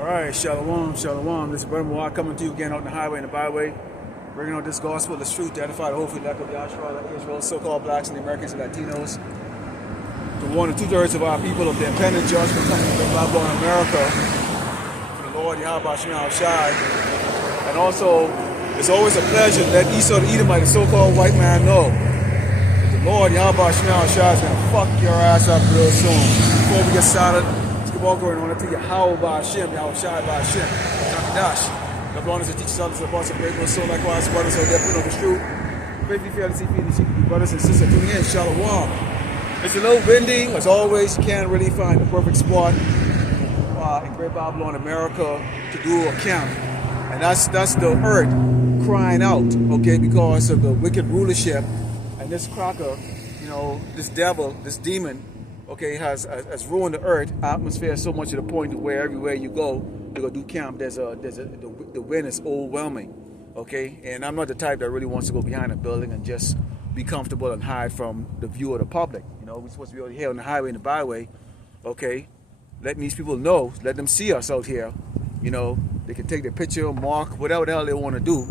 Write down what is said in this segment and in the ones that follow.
Alright, shalom, shalom. This is Brother Moab coming to you again out on the highway and the byway, bringing out this gospel, this truth to edify the hopefully elect of Yahshua, Israel, so-called blacks and the Americans and Latinos, to warn the 2/3 of our people of the impending judgment coming from Babylon, America, for the Lord Yahweh Shema Shai. And also, it's always a pleasure to let Esau the Edomite, the so-called white man, know that the Lord Yahweh Shema Shai is going to fuck your ass up real soon. Before we get started, all going on to Yahweh by Hashem, Yahweh Shai by Hashem, Dash. The brothers and teachers, others, the boss of great so likewise, brothers are there, put on the street. Faithfully fair to see the brothers and sisters tuning in, shalom. It's a little windy, as always. You can't really find the perfect spot in Great Babylon, America, to do a camp. And that's the earth crying out, okay, because of the wicked rulership and this cracker, this devil, this demon, okay, has ruined the earth atmosphere so much to the point where everywhere you go to go do camp, the wind is overwhelming, okay. And I'm not the type that really wants to go behind a building and just be comfortable and hide from the view of the public. We're supposed to be out here on the highway and the byway, okay, letting these people know, let them see us out here. They can take their picture, mark, whatever the hell they want to do.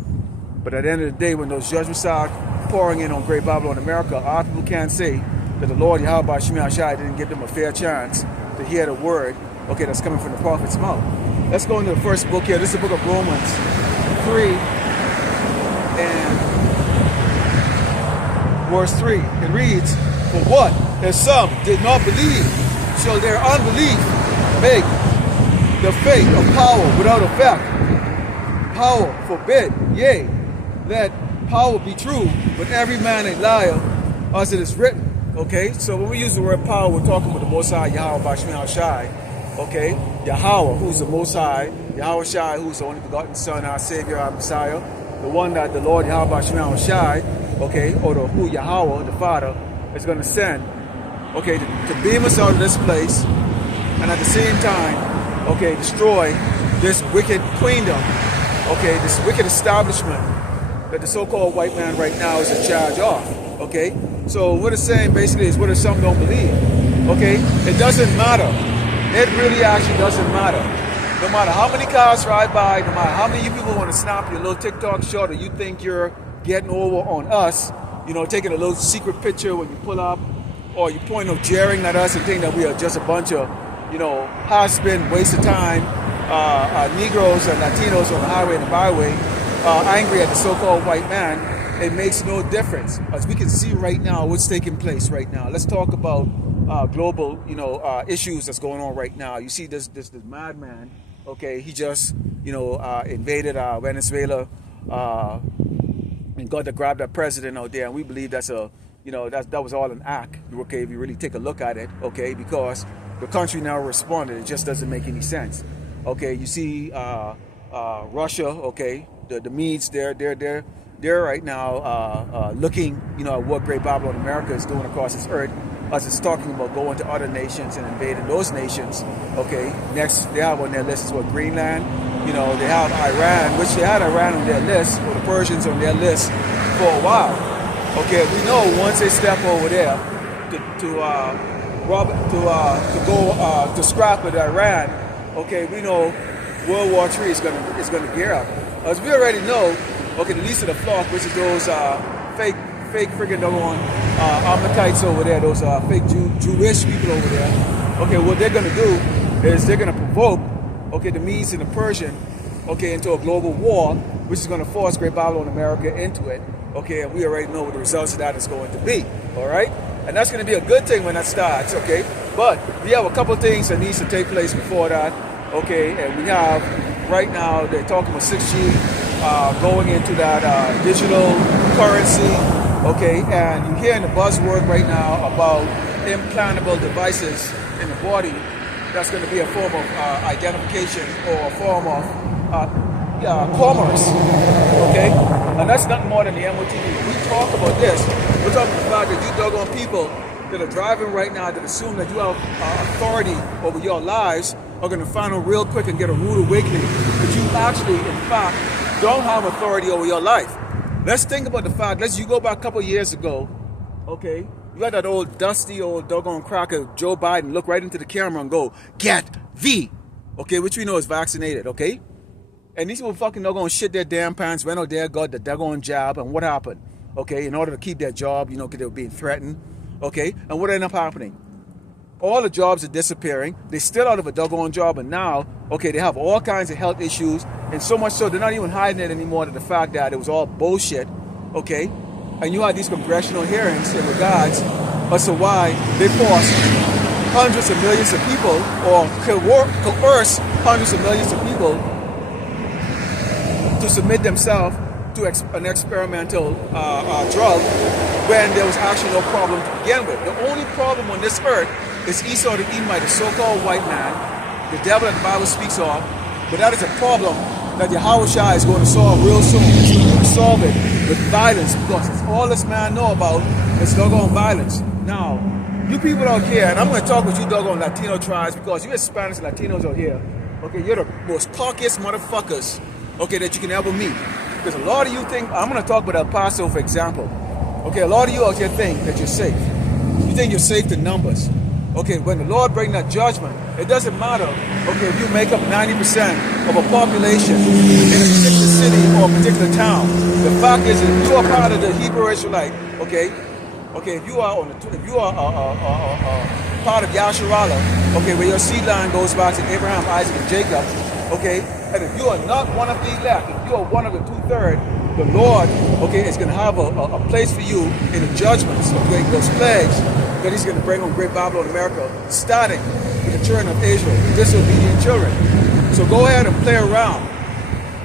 But at the end of the day, when those judgments start pouring in on Great Babylon, America, our people can't say that the Lord Yahweh Shema Shai didn't give them a fair chance to hear the word, okay, that's coming from the prophet's mouth. Let's go into the first book here. This is the book of Romans 3 and verse 3. It reads, "For what, if some did not believe, shall their unbelief make the faith of power without effect? Power forbid, yea, let power be true, but every man a liar, as it is written." Okay, so when we use the word power, we're talking about the Most High Yahweh Shema Shai. Okay, Yahweh, who's the Most High, Yahweh Shai, who's the only begotten Son, our Savior, our Messiah, the one that the Lord Yahweh Shema Shai, okay, or the who Yahweh, the Father, is going to send, okay, to beam us out of this place, and at the same time, okay, destroy this wicked queendom, okay, this wicked establishment that the so-called white man right now is in charge of. Okay, so what it's saying basically is, what if some don't believe? Okay, it doesn't matter. It really actually doesn't matter. No matter how many cars ride by, no matter how many you people want to snap your little TikTok shot, or you think you're getting over on us, taking a little secret picture when you pull up, or you point of jeering at us and think that we are just a bunch of, high-spin, waste of time, Negroes and Latinos on the highway and the byway, angry at the so-called white man. It makes no difference. As we can see right now, what's taking place right now. Let's talk about global, issues that's going on right now. You see this madman, okay, he just, invaded Venezuela and got to grab that president out there. And we believe that's that was all an act, okay, if you really take a look at it, okay, because the country now responded. It just doesn't make any sense. Okay, you see Russia, okay, the Medes, they're right now looking, at what Great Babylon America is doing across this earth, as it's talking about going to other nations and invading those nations. Okay, next they have on their list is what, Greenland. They have Iran, which they had Iran on their list, or the Persians on their list for a while. Okay, we know once they step over there to scrap with Iran, okay, we know World War III is gonna gear up. As we already know, okay, the least of the flock, which is those fake friggin' Amalekites over there, those fake Jewish people over there. Okay, what they're gonna do is they're gonna provoke, okay, the Medes and the Persian, okay, into a global war, which is gonna force Great Babylon America into it. Okay, and we already know what the results of that is going to be. All right, and that's gonna be a good thing when that starts. Okay, but we have a couple of things that needs to take place before that. Okay, and we have right now they're talking about 6G. Going into that digital currency, okay, and you're hearing the buzzword right now about implantable devices in the body. That's going to be a form of identification or a form of commerce, okay, and that's nothing more than the MOTV. We talk about this. We're talking about the fact that you doggone people that are driving right now that assume that you have authority over your lives are going to find out real quick and get a rude awakening, but you actually, in fact, don't have authority over your life. Let's think about the fact, you go back a couple years ago, okay, you got that old dusty old doggone cracker Joe Biden look right into the camera and go, "Get thee." okay, which we know is vaccinated, okay? And these people fucking not gonna shit their damn pants, went out there, got the daggone job, and what happened? Okay, in order to keep their job, you know, because they were being threatened, okay? And what ended up happening? All the jobs are disappearing. They're still out of a doggone job, and now, okay, they have all kinds of health issues, and so much so they're not even hiding it anymore to the fact that it was all bullshit, okay? And you had these congressional hearings in regards as to why they forced hundreds of millions of people, or coerce hundreds of millions of people to submit themselves to an experimental drug when there was actually no problem to begin with. The only problem on this earth is Esau the Edomite, the so-called white man, the devil that the Bible speaks of. But that is a problem that Yahushua is going to solve real soon. He's going to solve it with violence, because it's all this man know about is doggone violence. Now, you people out here, and I'm going to talk with you doggone Latino tribes, because you Hispanics and Latinos out here, okay, you're the most cockiest motherfuckers, okay, that you can ever meet. Because a lot of you think, I'm going to talk about El Paso, for example. Okay, a lot of you out here think that you're safe. You think you're safe to numbers. Okay, when the Lord brings that judgment, it doesn't matter, okay, if you make up 90% of a population in a particular city or a particular town. The fact is, if you are part of the Hebrew Israelite, okay, if you are part of Yasharallah, okay, where your seed line goes back to Abraham, Isaac, and Jacob, okay, and if you are not one of the elect, if you are one of the 2/3, the Lord, okay, is going to have a place for you in the judgments, okay, those plagues that He's going to bring on Great Babylon America, starting with the children of Israel, the disobedient children. So go ahead and play around,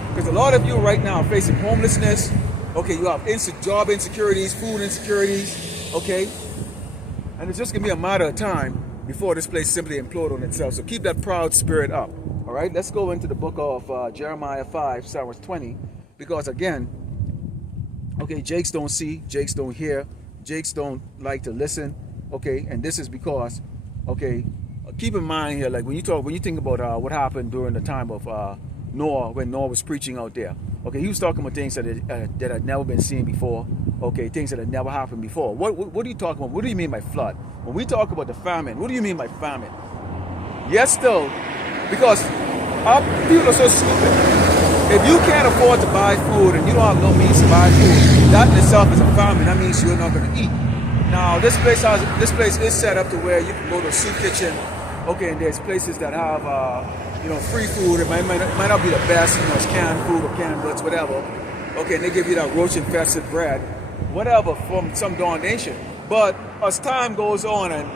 because a lot of you right now are facing homelessness. Okay, you have job insecurities, food insecurities, okay, and it's just going to be a matter of time before this place simply implode on itself. So keep that proud spirit up. All right, let's go into the book of Jeremiah 5, verse 20, because again, okay, Jakes don't see, Jakes don't hear, Jakes don't like to listen, okay, and this is because, okay, keep in mind here, like when you think about what happened during the time of Noah, when Noah was preaching out there, okay, he was talking about things that had never been seen before, okay, things that had never happened before. What are you talking about? What do you mean by flood? When we talk about the famine, what do you mean by famine? Yes, still, because our people are so stupid. If you can't afford to buy food and you don't have no means to buy food, that in itself is a famine. That means you're not going to eat. Now, this place is set up to where you can go to a soup kitchen, okay, and there's places that have free food. It might not be the best, it's canned food or canned goods, whatever. Okay, and they give you that roach infested bread, whatever, from some darn nation. But as time goes on and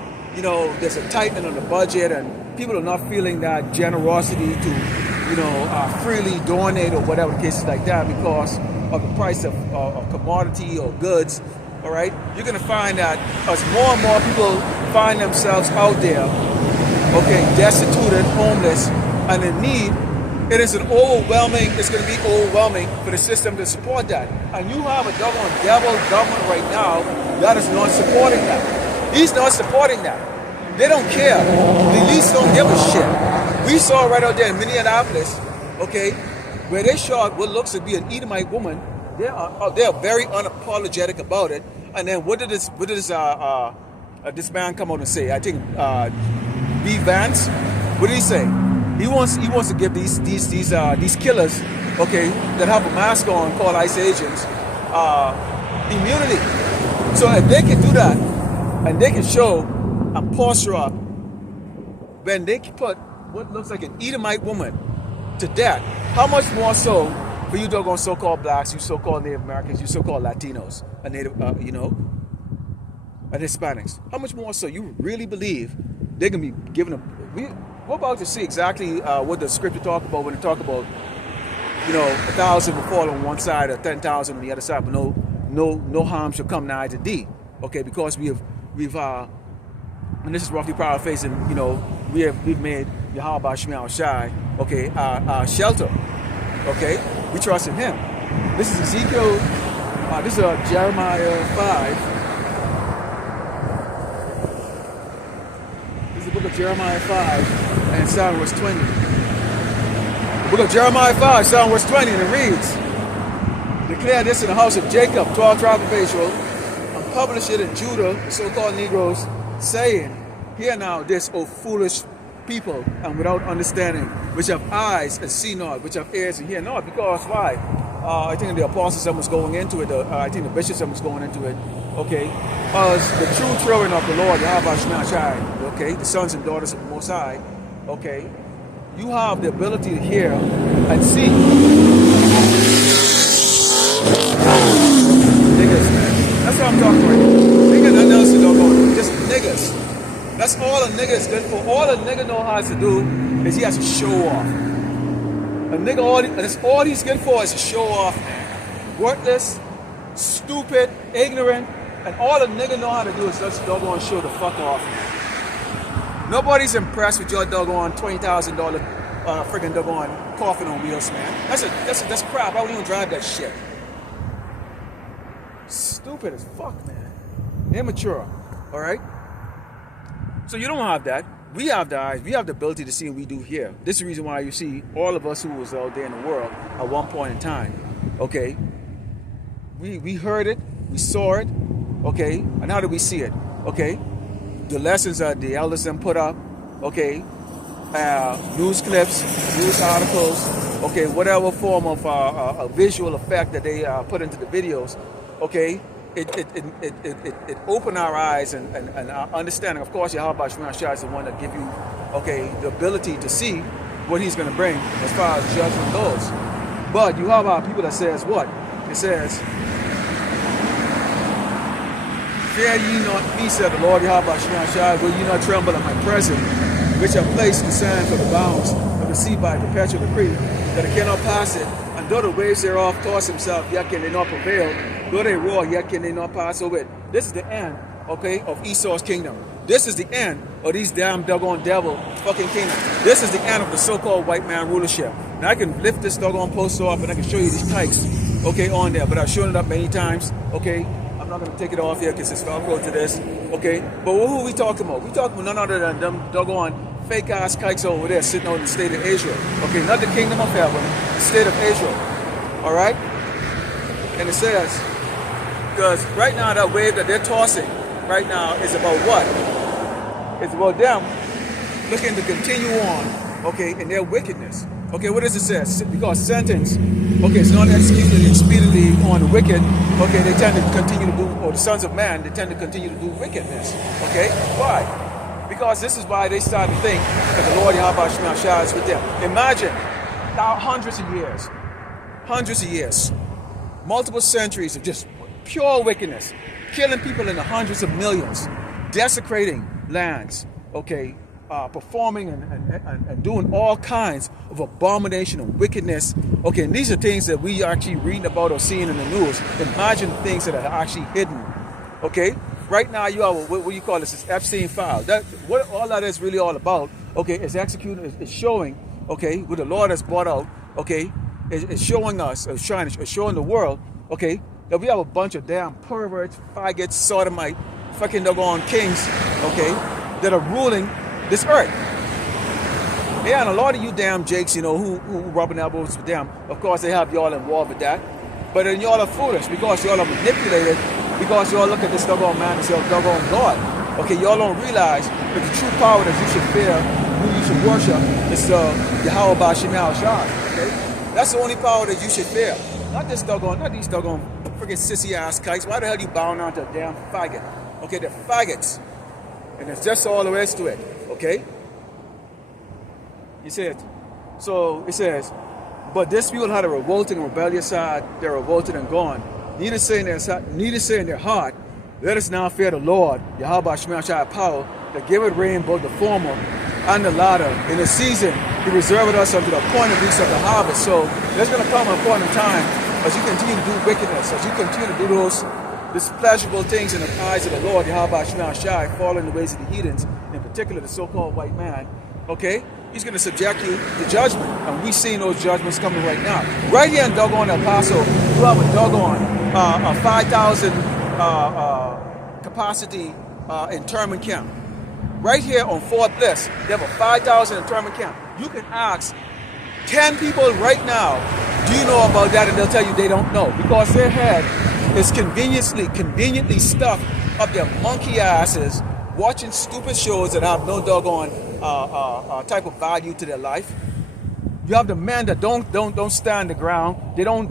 there's a tightening on the budget and people are not feeling that generosity to freely donate or whatever the case is like that because of the price of commodity or goods, all right, you're going to find that as more and more people find themselves out there, okay, destitute, homeless, and in need, it's going to be overwhelming for the system to support that. And you have a devil government right now that is not supporting that. He's not supporting that. They don't care. The elites don't give a shit. We saw right out there in Minneapolis, okay, where they shot what looks to be an Edomite woman. They are very unapologetic about it. And then what did this man come out and say? I think B. Vance. What did he say? He wants to give these killers, okay, that have a mask on called ICE agents, immunity. So if they can do that, and they can show and posture up, when they can put what looks like an Edomite woman to death, how much more so for you doggone so-called blacks, you so-called Native Americans, you so-called Latinos, and Native, and Hispanics? How much more so you really believe they're gonna be given we're about to see exactly what the scripture talk about when it talk about, 1,000 will fall on one side or 10,000 on the other side, but no harm shall come nigh to thee. Okay, because we've and this is roughly paraphrasing, we've made Yahweh Shemiah Shai, okay, our shelter. Okay, we trust in Him. This is Ezekiel. This is Jeremiah 5. This is the book of Jeremiah 5. And Psalm verse 20. The book of Jeremiah 5, Psalm verse 20, and it reads, "Declare this in the house of Jacob, 12 tribes of Israel, and publish it in Judah, the so-called Negroes, saying, Hear now this, O foolish people and without understanding, which have eyes and see not, which have ears and hear not. Because why? I think the apostles was going into it. I think the bishops was going into it. Okay, as the true children of the Lord, Yahweh Shema Shai, okay, the sons and daughters of the Most High, okay, you have the ability to hear and see. Niggas, man. That's what I'm talking about. Niggas, nothing else to talk about. Just niggas. That's all a nigga is good for. All a nigga know how to do is he has to show off. A nigga, all he's good for is to show off. Worthless, stupid, ignorant, and all a nigga know how to do is just doggone show the fuck off. Nobody's impressed with your doggone $20,000 freaking doggone coffin on wheels, man. That's crap. I wouldn't even drive that shit. Stupid as fuck, man. Immature. All right. So you don't have that. We have the eyes. We have the ability to see, and we do hear. This is the reason why you see all of us who was out there in the world at one point in time. Okay. We heard it. We saw it. Okay. And how did we see it? Okay. The lessons that the elders then put up. Okay. News clips, news articles. Okay. Whatever form of a visual effect that they put into the videos. Okay. It opened our eyes and our understanding. Of course, Yahweh Shema Shai is the one that give you, okay, the ability to see what he's going to bring as far as judgment goes. But you have our people that says what? It says, fear ye not me, said the Lord Yahweh Shema Shai, will ye not tremble at my presence, which have placed the sand for the bounds of the sea by perpetual decree, that it cannot pass it, and though the waves thereof toss himself, yet can they not prevail. Though they roar, yet can they not pass over it. This is the end, okay, of Esau's kingdom. This is the end of these damn doggone devil fucking kingdoms. This is the end of the so-called white man rulership. Now I can lift this doggone poster up and I can show you these kikes, okay, on there. But I've shown it up many times, okay. I'm not going to take it off here because it's Velcro to this, okay. But who are we talking about? We talking about none other than them doggone fake-ass kikes over there sitting out in the state of Israel. Okay, not the kingdom of heaven, the state of Israel, all right. And it says, because right now that wave that they're tossing right now is about what? It's about them looking to continue on, okay, in their wickedness. Okay, what does it say? Because sentence, okay, it's not executed expediently on the wicked, okay, they tend to continue to do, or the sons of man, they tend to continue to do wickedness. Okay, why? Because this is why they start to think that the Lord Yahweh Shema Shai is with them. Imagine now hundreds of years, multiple centuries of just pure wickedness, killing people in the hundreds of millions, desecrating lands, okay, performing and doing all kinds of abomination and wickedness. Okay, and these are things that we are actually reading about or seeing in the news. Imagine things that are actually hidden. Okay, right now you have what you call this Epstein file. That what all that is really all about. Okay, is executing, is showing. Okay, what the Lord has brought out. Okay, is showing us, is showing the world. Okay, that we have a bunch of damn perverts, faggots, sodomite, fucking doggone kings. Okay, that are ruling this earth. Yeah, and a lot of you damn jakes, you know, who rubbing elbows with them, of course they have y'all involved with that. But then y'all are foolish because y'all are manipulated, because y'all look at this doggone man as your doggone God. Okay, y'all don't realize that the true power that you should fear, who you should worship, is Yahweh Shema Shai. Okay? That's the only power that you should fear. Not these doggone freaking sissy ass kites. Why the hell you bowing down to a damn faggot? Okay, they're faggots. And it's just all there is to it. Okay? He said, so it says, but this people had a revolting and rebellious side, they're revolted and gone. Neither say in their heart, let us now fear the Lord, Yahweh Shema Shai power, that giveth rain both the former and the latter. In the season, he reserved us unto the appointed weeks of the harvest. So there's going to come a point in time as you continue to do wickedness, as you continue to do those pleasurable things in the eyes of the Lord, Yahweh Shema Shai, following the ways of the heathens, in particular the so-called white man, okay? He's going to subject you to judgment. And we've seen those judgments coming right now. Right here in doggone El Paso, you have a doggone 5,000 capacity internment camp. Right here on Fort Bliss, they have a 5,000 internment camp. You can ask 10 people right now, do you know about that? And they'll tell you they don't know. Because their head is conveniently stuffed up their monkey asses watching stupid shows that have no doggone type of value to their life. You have the men that don't stand the ground. They don't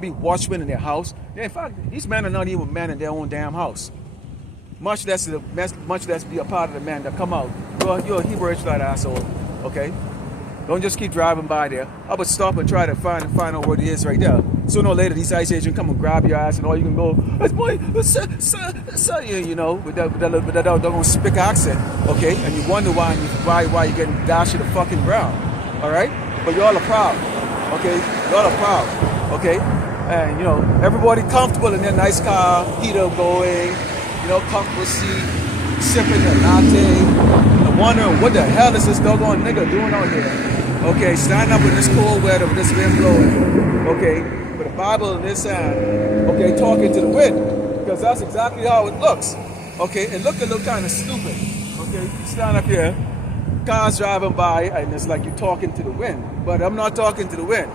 be watchmen in their house. In fact, these men are not even men in their own damn house. Much less be a part of the men that come out. You're a Hebrew Israelite asshole. Okay. Don't just keep driving by there. I would stop and try to find out what it is right there. Sooner or later, these ICE agents come and grab your ass, and all you can go, boy, you know, with that doggone spick accent, okay? And you wonder why you're getting dashed to the fucking ground, all right? But y'all are proud, okay? Y'all are proud, okay? And you know, everybody comfortable in their nice car, heater going, you know, comfortable seat, sipping a latte. Wondering what the hell is this doggone nigga doing out here? Okay, standing up in this cold weather with this wind blowing. Okay, with a Bible in his hand. Okay, talking to the wind. Because that's exactly how it looks. Okay, it look kind of stupid. Okay, you stand up here, cars driving by, and it's like you're talking to the wind. But I'm not talking to the wind.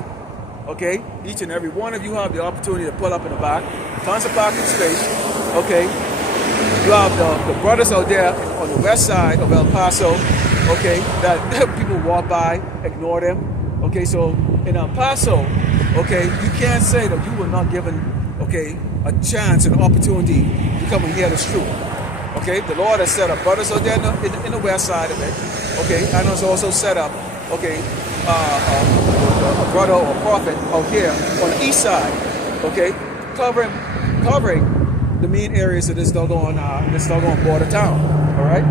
Okay, each and every one of you have the opportunity to pull up in the back. Tons of parking space. Okay. You have the brothers out there on the west side of El Paso, okay, that people walk by, ignore them. Okay, so in El Paso, okay, you can't say that you were not given, okay, a chance, an opportunity to come and hear the truth. Okay, the Lord has set up brothers out there in the west side of it, okay, and has also set up, okay, a brother or a prophet out here on the east side, okay, covering the main areas of this doggone border town. All right?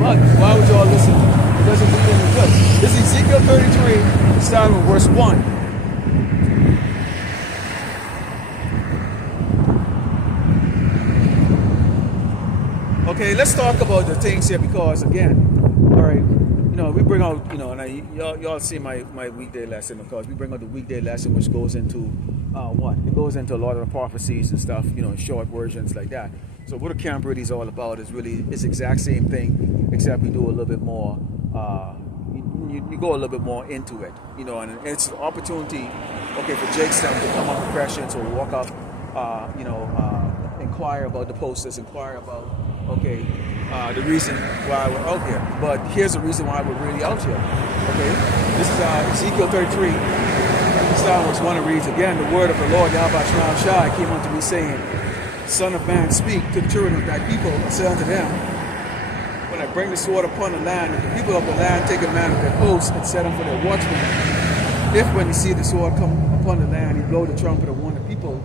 But why would y'all listen? It doesn't do you any good. This is Ezekiel 33, starting with verse 1. Okay, let's talk about the things here because again, all right, you know, we bring out, you know, and y'all see my weekday lesson because we bring out the weekday lesson which goes into it goes into a lot of the prophecies and stuff, you know, in short versions like that. So what a camp really is all about is really it's the exact same thing, except we do a little bit more. You go a little bit more into it, you know, and it's an opportunity, okay, for Jake's to come up with questions or walk up, inquire about the posters, inquire about, okay, the reason why we're out here. But here's the reason why we're really out here. Okay, this is Ezekiel 33. Verse 1 reads again, the word of the Lord Yahweh Shai came unto me saying, Son of man, speak to the children of thy people, and say unto them, when I bring the sword upon the land, and the people of the land take a man of their posts and set him for their watchmen, if when you see the sword come upon the land, he blow the trumpet and warn the people,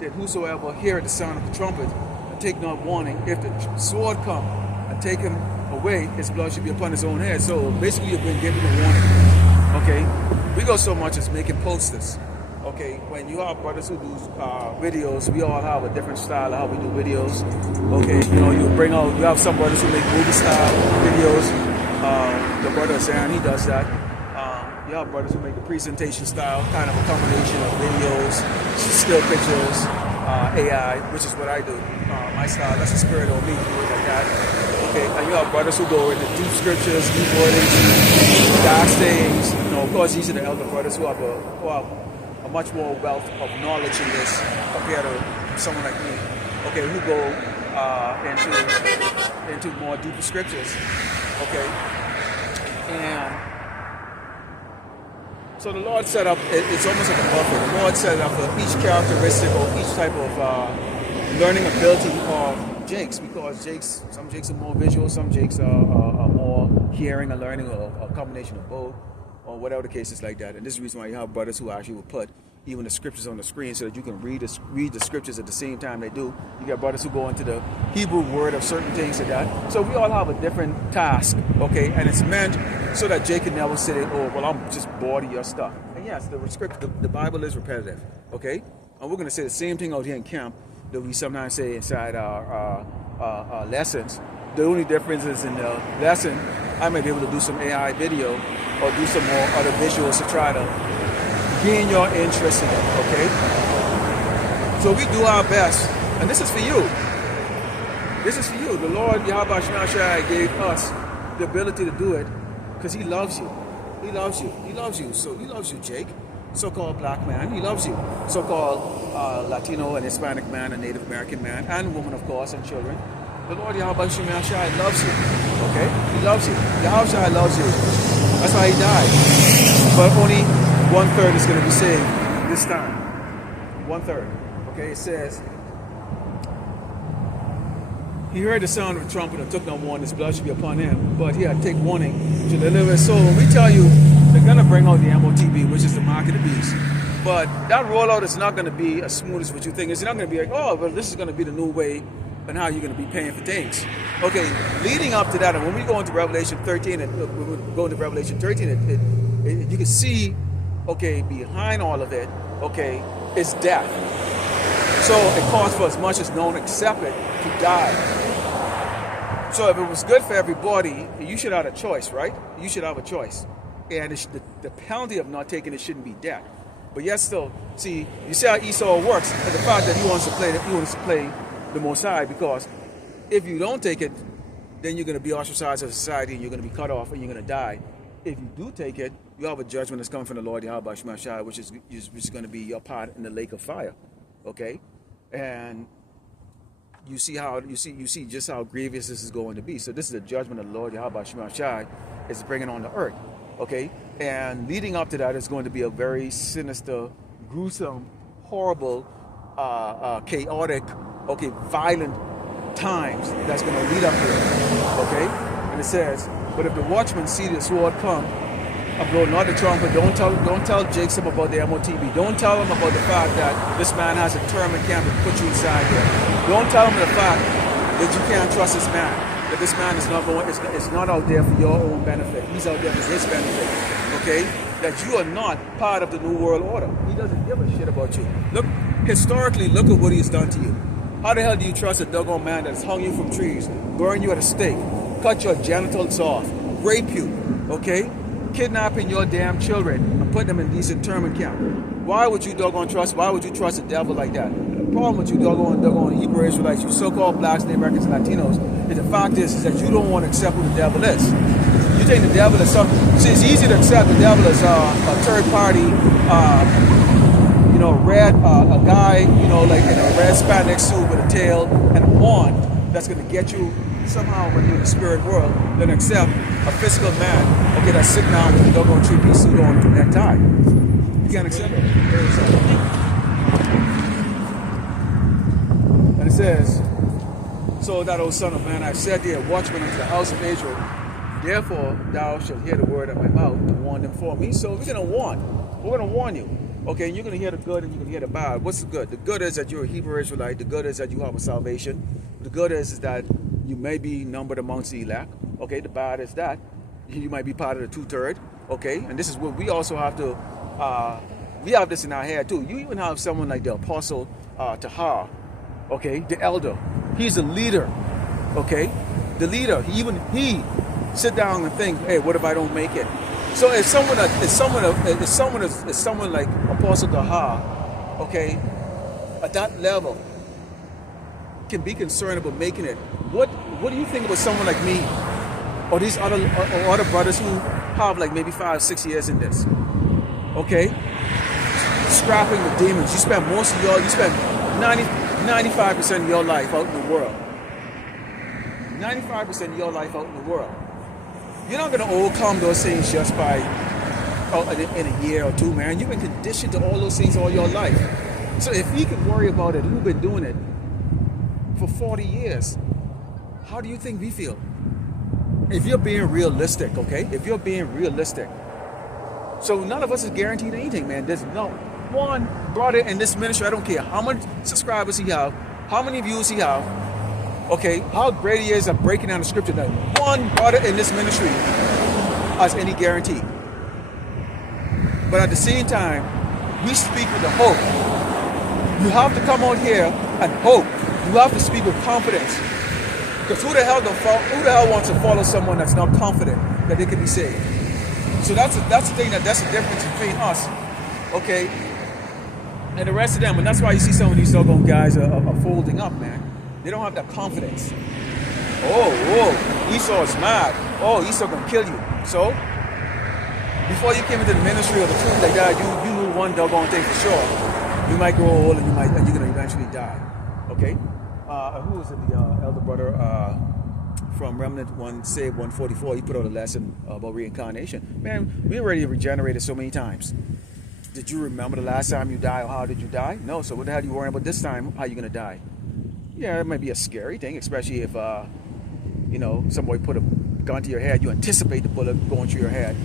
that whosoever heareth the sound of the trumpet and take not warning, if the sword come and take him away, his blood should be upon his own head. So basically you've been given a warning. Okay? We go so much as making posters. Okay, when you have brothers who do videos, we all have a different style of how we do videos. Okay, you know, you have some brothers who make movie style videos. The brother Zan, he does that. You have brothers who make the presentation style, kind of a combination of videos, still pictures, AI, which is what I do. My style, that's the spirit of me, do it like that. Okay, and you have brothers who go into deep scriptures, deep wordings, dark sayings. You know, of course, these are the elder brothers who have a much more wealth of knowledge in this compared to someone like me. Okay, who go into more deeper scriptures. Okay, and so the Lord set up. It's almost like a buffer. The Lord set up for each characteristic or each type of learning ability of Jakes, because some Jakes are more visual, some Jakes are more hearing and learning, or a combination of both, or whatever the case is like that. And this is the reason why you have brothers who actually will put even the scriptures on the screen so that you can read the scriptures at the same time they do. You got brothers who go into the Hebrew word of certain things like that. So we all have a different task, okay? And it's meant so that Jake can never say, oh, well, I'm just bored of your stuff. And yes, the Bible is repetitive, okay? And we're going to say the same thing out here in camp that we sometimes say inside our lessons. The only difference is in the lesson, I may be able to do some AI video or do some more other visuals to try to gain your interest in it, okay? So we do our best, and this is for you. This is for you. The Lord Yahweh Shai gave us the ability to do it because He loves you. He loves you. He loves you. So He loves you, Jake, so-called black man. He loves you, so-called Latino and Hispanic man and Native American man and woman, of course, and children. The Lord Yahweh Shai loves you. Okay? He loves you. Yahweh Shai loves you. That's why he died. But only 1/3 is going to be saved this time. 1/3. Okay? It says, he heard the sound of the trumpet and took no warning. His blood should be upon him. But he had to take warning to deliver his soul. When we tell you they're going to bring out the MOTB, which is the mark of the beast. But that rollout is not going to be as smooth as what you think. It's not going to be like, oh, well, this is going to be the new way and how you're going to be paying for things. Okay, leading up to that, and when we go into Revelation 13, you can see, okay, behind all of it, okay, is death. So it calls for as much as known, accept it, to die. So if it was good for everybody, you should have a choice, right? You should have a choice. And the penalty of not taking it shouldn't be death. But yet still, see, you see how Esau works, and the fact that he wants to play the Most High, because if you don't take it, then you're going to be ostracized as a society, and you're going to be cut off, and you're going to die. If you do take it, you have a judgment that's coming from the Lord Yahweh Shai, which is going to be your part in the lake of fire. Okay, and you see just how grievous this is going to be. So this is a judgment of the Lord Yahweh Shai is bringing on the earth. Okay, and leading up to that is going to be a very sinister, gruesome, horrible, chaotic, okay, violent times that's going to lead up to it. Okay, and it says, but if the watchman see the sword come, and blow not the trumpet, don't tell Jacob about the MOTB. Don't tell him about the fact that this man has a term and camp and put you inside there. Don't tell him the fact that you can't trust this man. That this man is not out there for your own benefit. He's out there for his benefit. Okay? That you are not part of the New World Order. He doesn't give a shit about you. Look, historically, look at what he has done to you. How the hell do you trust a doggone man that's hung you from trees, burn you at a stake, cut your genitals off, rape you, okay? Kidnapping your damn children and put them in these internment camps? Why would you doggone trust the devil like that? And the problem with you doggone Hebrew Israelites, you so-called blacks, Native Americans, and Latinos, is the fact is that you don't want to accept who the devil is. You think the devil is something. See, it's easy to accept the devil as a third party, a guy, like in a red spandex suit with a tail and a horn that's going to get you somehow when you're in the spirit world, then accept a physical man, okay, that's sitting down with a doggone three-piece suit on and neck tie. You can't accept it. And it says, so that, O son of man, I've said thee a watchman unto the house of Israel. Therefore thou shalt hear the word of my mouth to warn them for me. So we're going to warn. We're going to warn you. Okay, and you're going to hear the good and you're going to hear the bad. What's the good? The good is that you're a Hebrew Israelite. The good is that you have a salvation. The good is that you may be numbered amongst the elect. Okay, the bad is that you might be part of the 2/3. Okay, and this is what we also have to, we have this in our head too. You even have someone like the Apostle Tahar, okay, the elder. He's a leader, okay, the leader. He sit down and think, hey, what if I don't make it? So if someone like Apostle Tahar, okay, at that level, can be concerned about making it, what do you think about someone like me or these other brothers who have like maybe 5-6 years in this? Okay, scrapping the demons. You spend 95% of your life out in the world. 95% of your life out in the world. You're not going to overcome those things just by in a year or two, man. You've been conditioned to all those things all your life. So if he can worry about it, who've been doing it for 40 years, how do you think we feel? If you're being realistic, okay? If you're being realistic. So none of us is guaranteed anything, man. There's no one brother in this ministry, I don't care how many subscribers he have, how many views he have, okay, how great he is at breaking down the scripture, that one brother in this ministry has any guarantee. But at the same time, we speak with the hope. You have to come out here and hope. You have to speak with confidence. Because who the hell wants to follow someone that's not confident that they can be saved? So that's the thing, that's the difference between us, okay, and the rest of them. And that's why you see some of these doggone guys are folding up, man. They don't have that confidence. Oh, Esau is mad. Oh, Esau gonna kill you. So, before you came into the ministry of the truth like that, you knew one doggone thing for sure. You might grow old and you're gonna eventually die. Okay? who was it? The elder brother from Remnant 1, Save 144. He put out a lesson about reincarnation. Man, we already regenerated so many times. Did you remember the last time you died, or how did you die? No. So what the hell are you worrying about this time? How are you gonna die? Yeah, it might be a scary thing, especially if somebody put a gun to your head. You anticipate the bullet going through your head,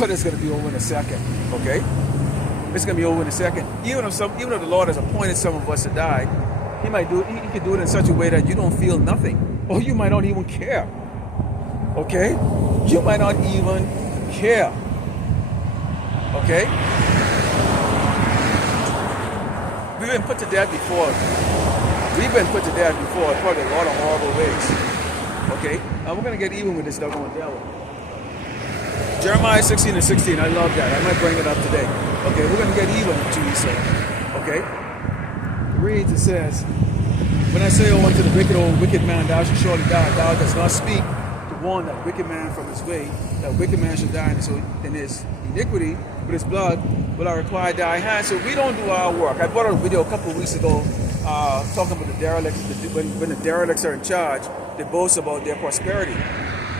but it's gonna be over in a second. Okay, it's gonna be over in a second. Even if the Lord has appointed some of us to die, He can do it in such a way that you don't feel nothing, or you might not even care. Okay, you might not even care. Okay. We've been put to death before. Probably a lot of horrible ways. Okay? Now we're going to get even with this doggone devil. Jeremiah 16:16, I love that. I might bring it up today. Okay, we're going to get even with Jesus. Okay? It reads, it says, when I say unto the wicked man, thou shalt surely die, thou dost not speak to warn that wicked man from his way, that wicked man shall die in his iniquity, with his blood will I require thy hand. So we don't do our work. I brought out a video a couple of weeks ago talking about the derelicts. When the derelicts are in charge, they boast about their prosperity,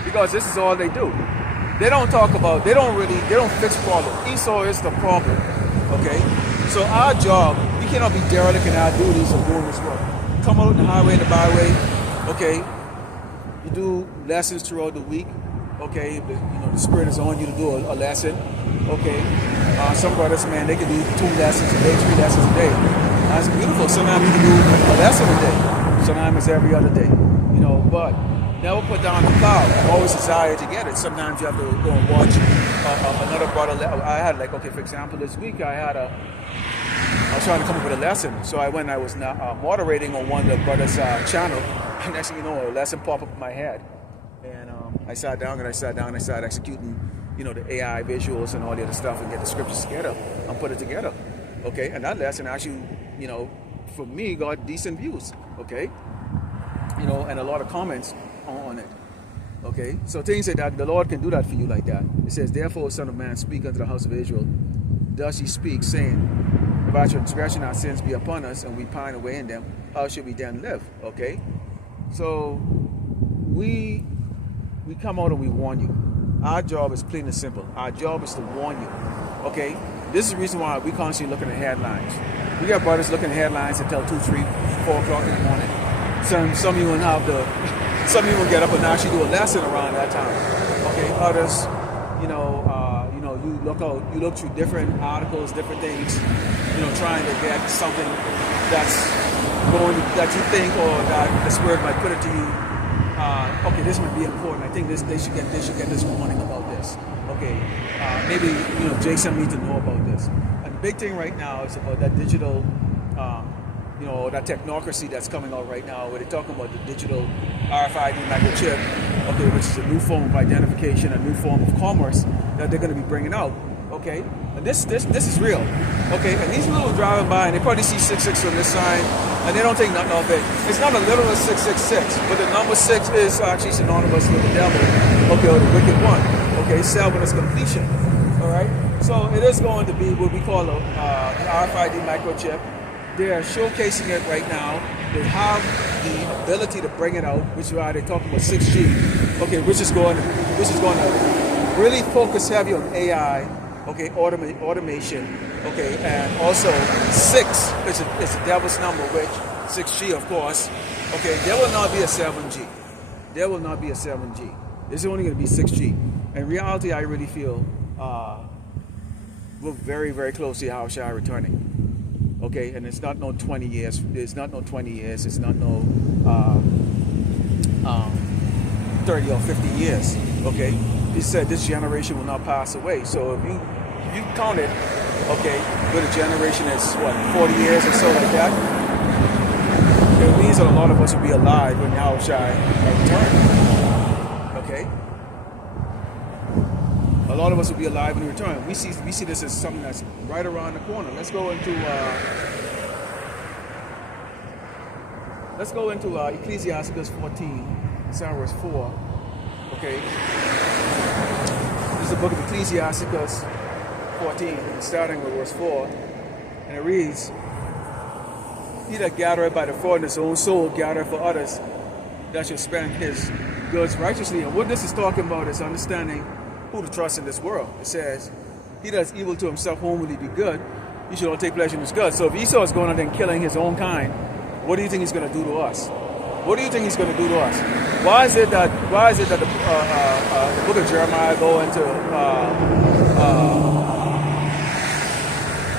because this is all they do. They don't fix problems. Esau is the problem. Okay? So our job, we cannot be derelict in our duties of doing this work. Come out in the highway and the byway. Okay? You do lessons throughout the week. Okay, the Spirit is on you to do a lesson. Okay, some brothers, man, they can do 2 lessons a day, 3 lessons a day. That's beautiful. Sometimes you can do a lesson a day. Sometimes it's every other day. But never put down the cloud. Always desire to get it. Sometimes you have to go and watch another brother. I had for example, this week I was trying to come up with a lesson. So I was moderating on one of the brothers' channel, and next thing you know, a lesson popped up in my head. And I sat down and I started executing, the AI visuals and all the other stuff, and get the scriptures together and put it together. Okay, and that lesson actually, for me, got decent views. Okay, and a lot of comments on it. Okay, so things like that, the Lord can do that for you like that. It says, therefore, Son of Man, speak unto the house of Israel. Thus he speaks, saying, if our transgression, our sins be upon us, and we pine away in them, how should we then live? Okay, so we come out and we warn you. Our job is plain and simple. Our job is to warn you. Okay? This is the reason why we constantly looking at headlines. We got brothers looking at headlines until 2, 3, 4 o'clock in the morning. Some even will get up and actually do a lesson around that time. Okay? Others, you look through different articles, different things, trying to get something that you think, or that the Spirit might put it to you. Okay, this might be important. I think they should get this warning about this. Okay, maybe Jason needs to know about this. And the big thing right now is about that digital, that technocracy that's coming out right now, where they're talking about the digital RFID microchip. Okay, which is a new form of identification, a new form of commerce that they're going to be bringing out. Okay, and this is real. Okay, and these people driving by and they probably see 66 on this sign, and they don't think nothing of it. It's not a literal 666, but the number 6 is actually synonymous with the devil. Okay, or the wicked one. Okay, 7 is completion. All right, so it is going to be what we call the RFID microchip. They are showcasing it right now. They have the ability to bring it out, which is why they're talking about 6G. Okay, which is going to really focus heavy on AI. Okay, automation. Okay, and also 6, which is the devil's number, which 6G, of course. Okay, there will not be a 7G. There will not be a 7G. It's only going to be 6G. In reality, I really feel we're very, very close to Yahushua returning. Okay, and it's not no 20 years. It's not no 20 years. It's not no 30 or 50 years. Okay, he said this generation will not pass away. So if you count it, okay, with a generation that's 40 years or so like that, it means that a lot of us will be alive when Yahushua returns. Okay, a lot of us will be alive when he returns. We see this as something that's right around the corner. Let's go into Ecclesiastes 14, verse 4. Okay, this is the book of Ecclesiastes 14, starting with verse 4, and it reads, he that gathereth by the fault in his own soul, gathereth for others that shall spend his goods righteously. And what this is talking about is understanding who to trust in this world. It says, he that is evil to himself, whom will he be good? He should all take pleasure in his good. So if Esau is going out there and killing his own kind, what do you think he's going to do to us? What do you think he's going to do to us? Why is it that the book of Jeremiah go into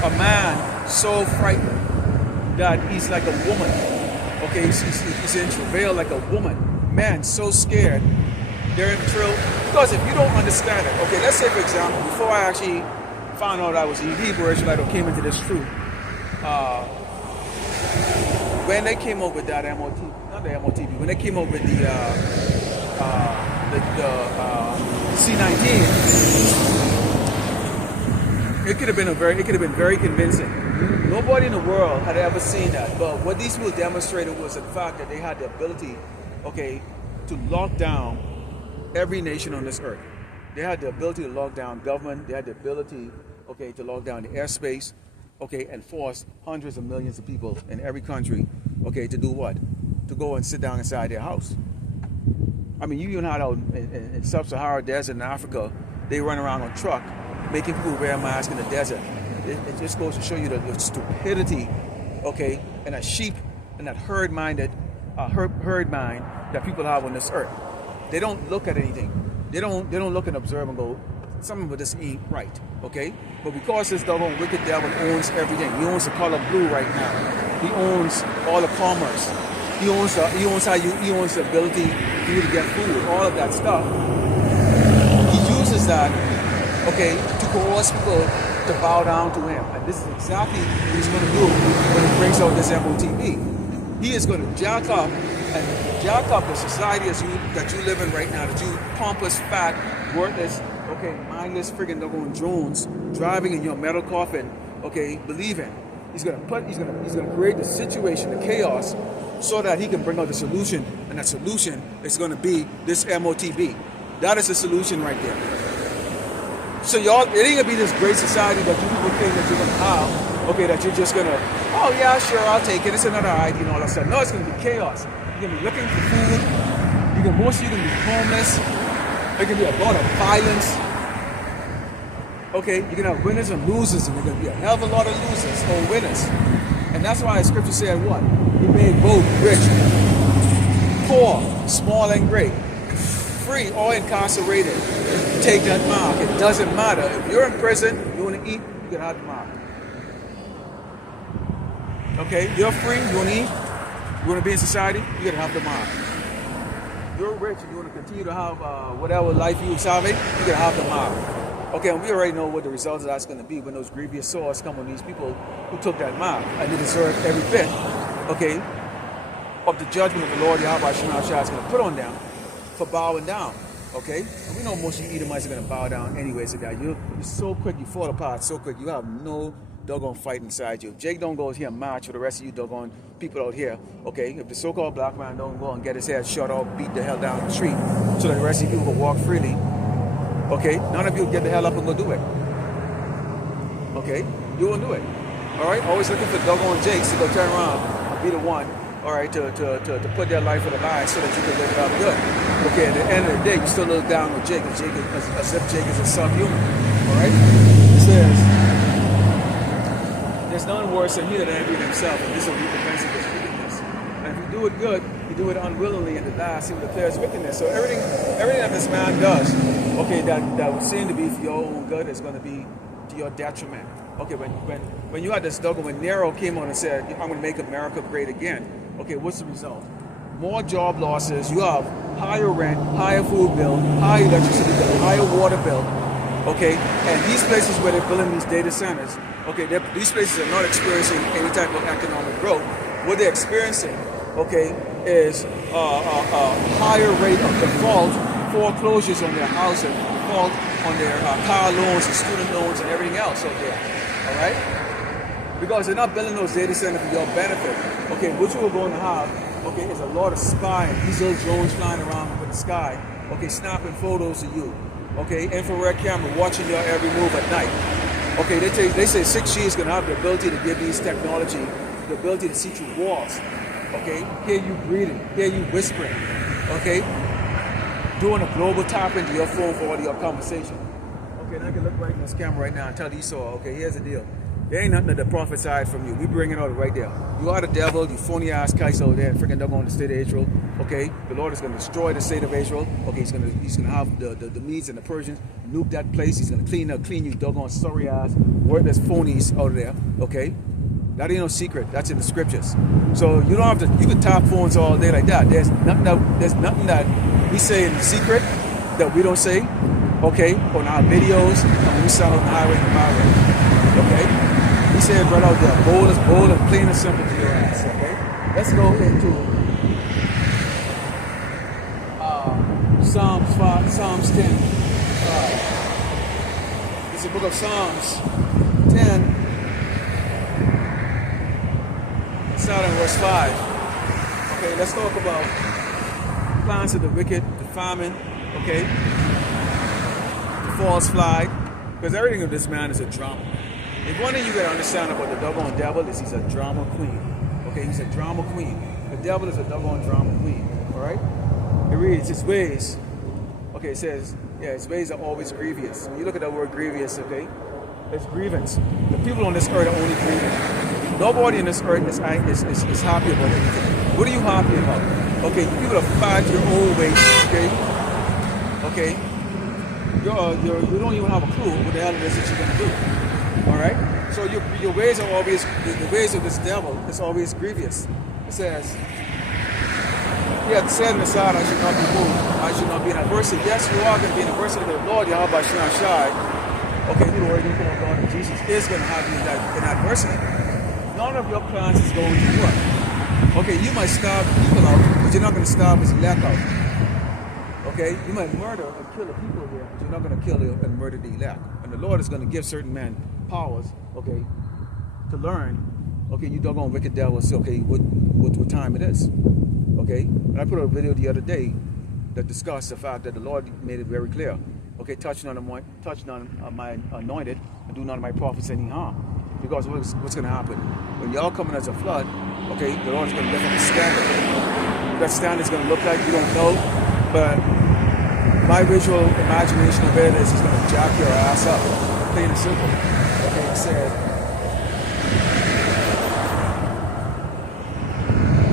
a man so frightened that he's like a woman? Okay, he's in travail like a woman. Man, so scared. They're in thrill. Because if you don't understand it, okay, let's say for example, before I actually found out I was a Hebrew Israelite or came into this truth, when they came up with that MOTB, when they came up with the C19, it could have been very convincing. Nobody in the world had ever seen that. But what these people demonstrated was the fact that they had the ability, okay, to lock down every nation on this earth. They had the ability to lock down government. They had the ability, okay, to lock down the airspace, okay, and force hundreds of millions of people in every country, okay, to do what? To go and sit down inside their house. I mean, you even had out in sub-Saharan desert in Africa, they run around on truck, making people wear masks in the desert. It just goes to show you the stupidity, okay, and that sheep and that herd mind that people have on this earth. They don't look at anything. They don't look and observe and go, something with this ain't right, okay? But because this doggone wicked devil owns everything, he owns the color blue right now. He owns all the commerce. He owns the ability for you to get food, all of that stuff. He uses that, okay, to coerce people to bow down to him. And this is exactly what he's going to do when he brings out this MOTB. He is going to jack up the society that you live in right now, that you pompous, fat, worthless, okay, mindless friggin' doggone drones driving in your metal coffin, okay, believe in. He's gonna create the situation, the chaos, so that he can bring out the solution, and that solution is gonna be this MOTB. That is the solution right there. So y'all, it ain't gonna be this great society that you people think that you're gonna have, okay, that you're just gonna, oh yeah, sure, I'll take it, it's another idea and all that stuff. No, it's gonna be chaos. You're gonna be looking for food, most of you gonna be homeless, there can be a lot of violence. Okay, you're gonna have winners and losers, and there's gonna be a hell of a lot of losers or winners. And that's why the scripture said what? He made both rich, poor, small and great, free or incarcerated. Take that mark. It doesn't matter. If you're in prison, you wanna eat, you gotta have the mark. Okay, you're free, you wanna eat, you wanna be in society, you gotta have the mark. You're rich and you want to continue to have whatever life you salvage, you gotta have the mark. Okay, and we already know what the result of that's going to be when those grievous sores come on these people who took that mark, and they deserve every bit, okay, of the judgment of the Lord Yahweh Shema Shah is going to put on them for bowing down. Okay, and we know most of you Edomites are going to bow down anyways. So that you're so quick, you fall apart so quick. You have no doggone fight inside you. If Jake don't go here and march with the rest of you doggone people out here, okay, if the so-called black man don't go and get his head shot off, beat the hell down the street, so that the rest of you can walk freely, okay, none of you get the hell up and go do it. Okay, you won't do it. All right, always looking for doggone Jakes to go turn around and be the one, all right, to put their life for the lie so that you can live it out good. Okay, at the end of the day, you still look down on Jake, as if Jake is a subhuman. All right, it says, there's none worse than he that envied himself, and this will be defense of his wickedness. And if you do it good, you do it unwillingly, and at last he will declare his wickedness. So everything that this man does, okay, that would seem to be for your own good is going to be to your detriment. Okay, when you had this dog, when Nero came on and said, I'm going to make America great again, okay, what's the result? More job losses, you have higher rent, higher food bill, higher electricity bill, higher water bill, okay, and these places where they're building these data centers, okay, these places are not experiencing any type of economic growth. What they're experiencing, okay, is a higher rate of default, foreclosures on their housing, default on their car loans and student loans and everything else out there, all right? Because they're not building those data centers for your benefit. Okay, what you are going to have, okay, is a lot of spying. These little drones flying around over the sky, okay, snapping photos of you, okay, infrared camera watching your every move at night. Okay, they say 6G is going to have the ability to give these technology the ability to see through walls. Okay, hear you breathing, hear you whispering. Okay, doing a global tap into your phone for all your conversation. Okay, now I can look right in this camera right now and tell Esau, okay, here's the deal. There ain't nothing that the prophet side from you. We bring it out right there. You are the devil, you phony ass Christ over there, freaking dog on the state of Israel. Okay, the Lord is going to destroy the state of Israel. Okay, he's gonna have the Medes and the Persians nuke that place. He's going to clean you doggone sorry ass, worthless phonies out there. Okay, that ain't no secret. That's in the scriptures. So you don't have to. You can tap phones all day like that. There's nothing that we say in secret that we don't say. Okay, on our videos and when we sell on the highway and the byway. Okay. He said right out there, bold and plain and simple to your ass, okay? Let's go into Psalms 10. It's the book of Psalms 10. Starting verse 5. Okay, let's talk about plans of the wicked, the famine, okay? The false flag. Because everything of this man is a drama. If one thing you gotta understand about the doggone devil is he's a drama queen. Okay, he's a drama queen. The devil is a doggone drama queen. Alright? It reads his ways. Okay, it says, yeah, his ways are always grievous. When you look at that word grievous, okay, it's grievance. The people on this earth are only grieving. Nobody on this earth is happy about anything. What are you happy about? Okay, you people are 5-year-old ways, okay? Okay? You don't even have a clue what the hell it is that you're gonna do. Alright? So your ways are always, the ways of this devil is always grievous. It says, he had said in the side, I should not be moved. I should not be in adversity. Yes, you are going to be in adversity, but the Lord, Yahweh Shai, okay, you know, already called God and Jesus is going to have you in adversity. None of your plans is going to work. Okay, you might starve people out, but you're not going to starve his elect out. Okay, you might murder and kill the people here, but you're not going to kill and murder the elect. And the Lord is going to give certain men powers, okay, to learn, okay, you doggone wicked devils, okay, what time it is, okay? And I put out a video the other day that discussed the fact that the Lord made it very clear, okay, touch none of my anointed and do none of my prophets any harm, because what's going to happen when y'all coming as a flood, okay, the Lord is going to lift up a standard. What that standard is going to look like, you don't know, but my visual imagination of it is it's going to jack your ass up, plain and simple. Okay, it said,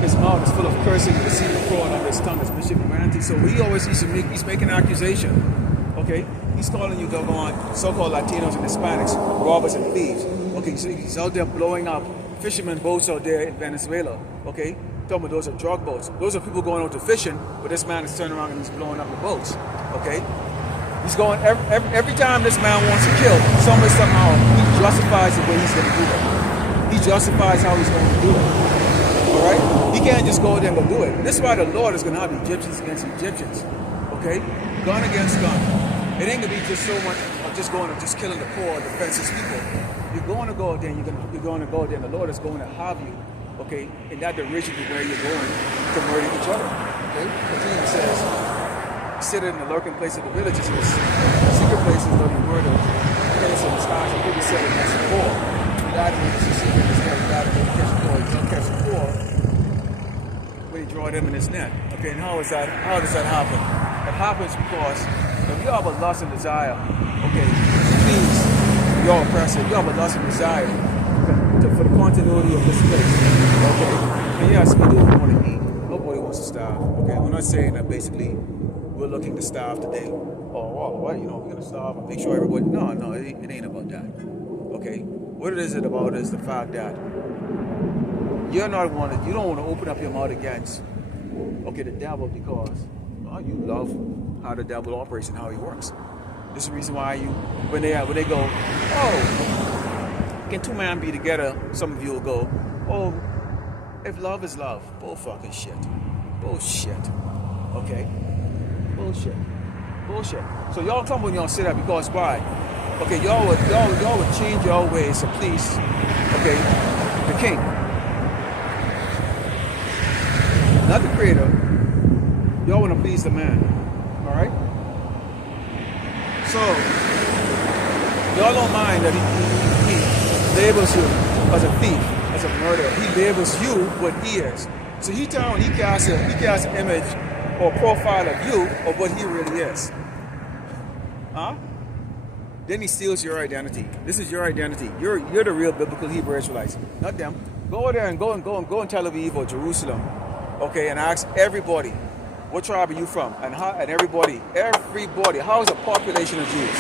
his mouth is full of cursing, the seed of fraud under his tongue is mischief and vanity. So he's making an accusation. Okay, he's calling you doggone so-called Latinos and Hispanics robbers and thieves. Okay, so he's out there blowing up fishermen boats out there in Venezuela. Okay, talking about those are drug boats. Those are people going out to fishing, but this man is turning around and he's blowing up the boats. Okay. He's going, every time this man wants to kill, somewhere, somehow, he justifies the way he's going to do it. He justifies how he's going to do it. Alright? He can't just go there and go do it. This is why the Lord is going to have Egyptians against Egyptians. Okay? Gun against gun. It ain't going to be just so much of just going and just killing the poor, defenseless people. You're going to go out there and you're going to go there and the Lord is going to have you, okay, in that direction to where you're going to murder each other. Okay? Continue, says, seated in the lurking place of the villages, secret places where we murder. Okay, so the stars are really set against the poor. We died in the secret, this guy died in the catch the poor. He don't catch the poor when he draw them in his net. Okay, and how does that happen? It happens because if you have a lust and desire, okay, please, you're oppressive. You have a lust and desire for the continuity of this place. Okay, and yes, we do want to eat. Nobody wants to starve. Okay, we're not saying that basically we're looking to starve today. Oh, what? You know, we're gonna starve and make sure everybody. No, it ain't about that. Okay, what it is about is the fact that you don't want to open up your mouth against, okay, the devil because you love how the devil operates and how he works. This is the reason why when they go, oh, can two men be together? Some of you will go, oh, if love is love, bull fucking shit, bullshit. Okay. Bullshit. So y'all come when y'all say that because why? Okay, y'all would change your ways to please, okay, the king, not the creator. Y'all want to please the man. All right. So y'all don't mind that he labels you as a thief as a murderer. He labels you what he is. So he casts an image or profile of you of what he really is. Huh? Then he steals your identity. This is your identity. You're the real biblical Hebrew Israelites, not them. Go over there and go and Tel Aviv or Jerusalem, okay, and ask everybody, what tribe are you from? And everybody, how is the population of Jews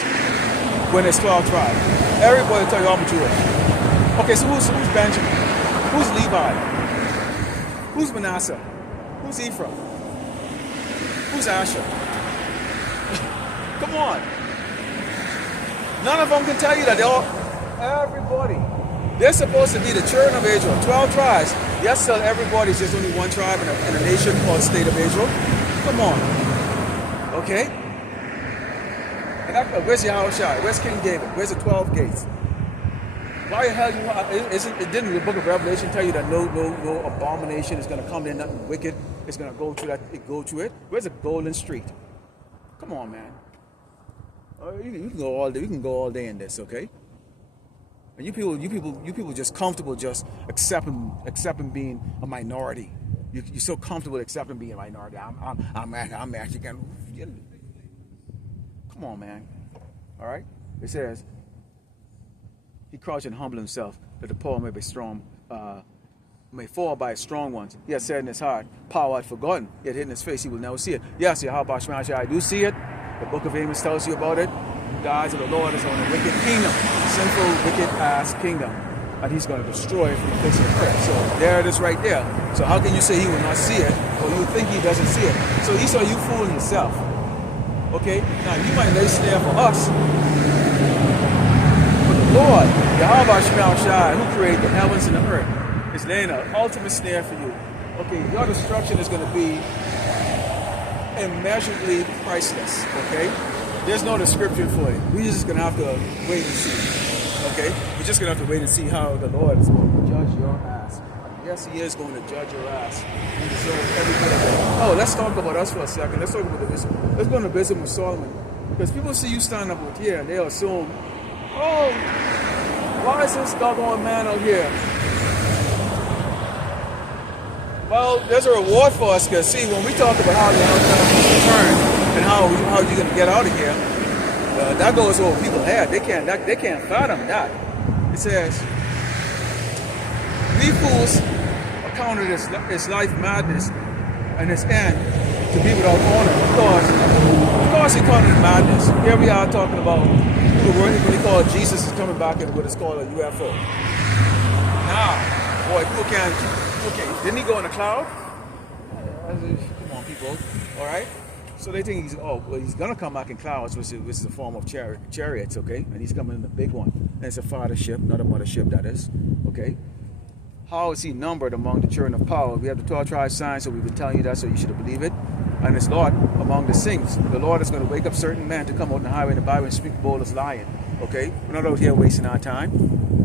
when there's 12 tribes? Everybody tell you I'm Jewish. Okay, so who's Benjamin? Who's Levi? Who's Manasseh? Who's Ephraim? Who's Asher? Come on. None of them can tell you that. Everybody. They're supposed to be the children of Israel. 12 tribes. Yes, still everybody's just only one tribe in a nation called State of Israel. Come on. Okay? And where's Yahushua? Where's King David? Where's the 12 gates? Why the hell didn't the book of Revelation tell you that no abomination is going to come there, nothing wicked is going to go through it? Where's the golden street? Come on, man. You can go all day. We can go all day in this, okay? And you people just comfortable just accepting being a minority. You're so comfortable accepting being a minority. I'm actually going. Come on, man. All right. It says he crouched and humbled himself that the poor may be strong, may fall by strong ones. He has said in his heart, power had forgotten. Yet hid in his face, he will never see it. Yes, Yahweh Shema, I do see it. The book of Amos tells you about it. The eyes of the Lord is on a wicked kingdom, sinful, wicked-ass kingdom. And he's going to destroy it from the face of the earth. So there it is right there. So how can you say he will not see it, or you think he doesn't see it? So Esau, you fooling yourself. Okay? Now, you might lay snare for us. But the Lord, Yahweh Shema Shai, who created the heavens and the earth, is laying an ultimate snare for you. Okay, your destruction is going to be immeasurably priceless, okay? There's no description for it. We're just going to have to wait and see, okay? We're just going to have to wait and see how the Lord is going to judge your ass. Yes, he is going to judge your ass. You deserve every bit of it. Oh, let's talk about us for a second. Let's talk about the visit. Let's go on the visit with Solomon. Because people see you stand up with here and they'll assume, oh, why is this doggone man out here? Well, there's a reward for us, because see, when we talk about how you're return and how you're going to get out of here, that goes over people's head. They can't fathom that. It says, we fools accounted its life madness and its end to be without honor. Because he counted it madness. Here we are talking about what we call Jesus is coming back in what is called a UFO. Now, boy, people can't keep. Okay, didn't he go in a cloud? Come on, people. All right. So they think he's gonna come back in clouds, which is a form of chariots. Okay, and he's coming in the big one, and it's a father ship, not a mother ship. That is. Okay. How is he numbered among the children of power? We have the 12 tribes sign, so we've been telling you that, so you should believe it. And it's Lord among the saints. The Lord is going to wake up certain men to come out in the highway in the Bible and speak bold as lion. Okay, we're not out here wasting our time.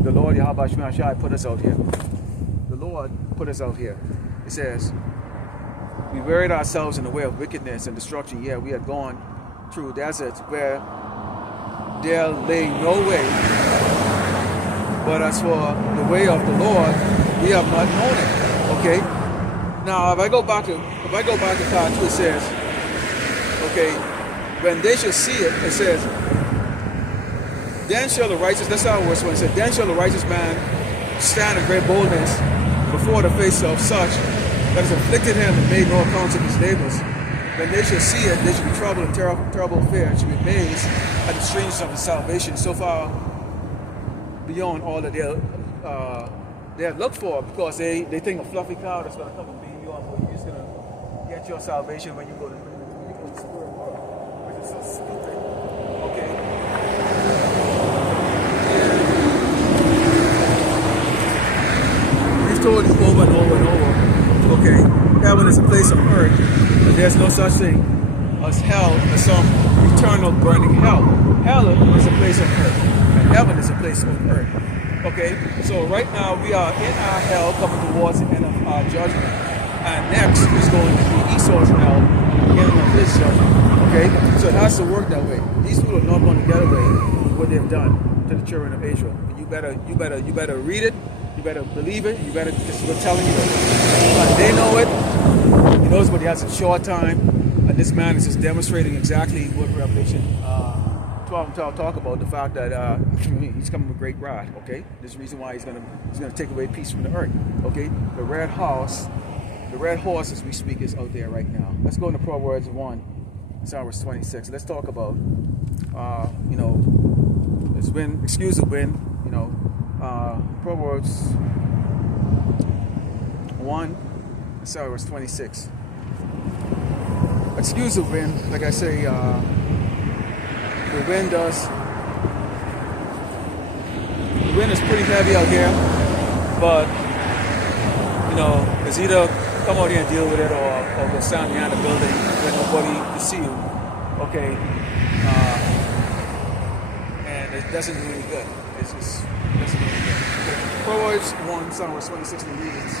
The Lord Yahweh Shema Shai put us out here. Lord put us out here. It says, we buried ourselves in the way of wickedness and destruction. Yeah, we had gone through deserts where there lay no way. But as for the way of the Lord, we have not known it. Okay. Now, if I go back to part 2, it says, okay, when they shall see it, it says, then shall the righteous. That's our verse 1. It said, then shall the righteous man stand in great boldness before the face of such that has afflicted him and made no account of his neighbors. When they shall see it, they shall be troubled and terrible fear, and shall be amazed at the strangeness of his salvation, so far beyond all that they have looked for, because they think a fluffy cloud is going to come and beam you up, or you're just going to get your salvation when you go to the spirit world, which is so stupid. Okay. Told you over and over and over, okay, heaven is a place on earth, and there's no such thing as hell, as some eternal burning hell. Hell is a place on earth, and heaven is a place on earth. Okay, so right now we are in our hell, coming towards the end of our judgment, and next is going to be Esau's hell, beginning of his judgment. Okay, so it has to work that way. These people are not going to get away with what they've done to the children of Israel. You better read it. You better believe it. You better, because we're telling you that they know it. He knows, but he has a short time. And this man is just demonstrating exactly what Revelation 12 talk about, the fact that he's coming with great wrath. Okay, this is the reason why he's gonna take away peace from the earth. Okay, the red horse, as we speak, is out there right now. Let's go into Proverbs 1, verse 26. Let's talk about it's been excuse the wind. Proverbs 1, verse 26. Excuse the wind, like I say. The wind is pretty heavy out here, but it's either come out here and deal with it, or go stand behind the building where nobody can see you. Okay, and it doesn't do any good. It just doesn't do any good. Proverbs 1, verse 26 reads.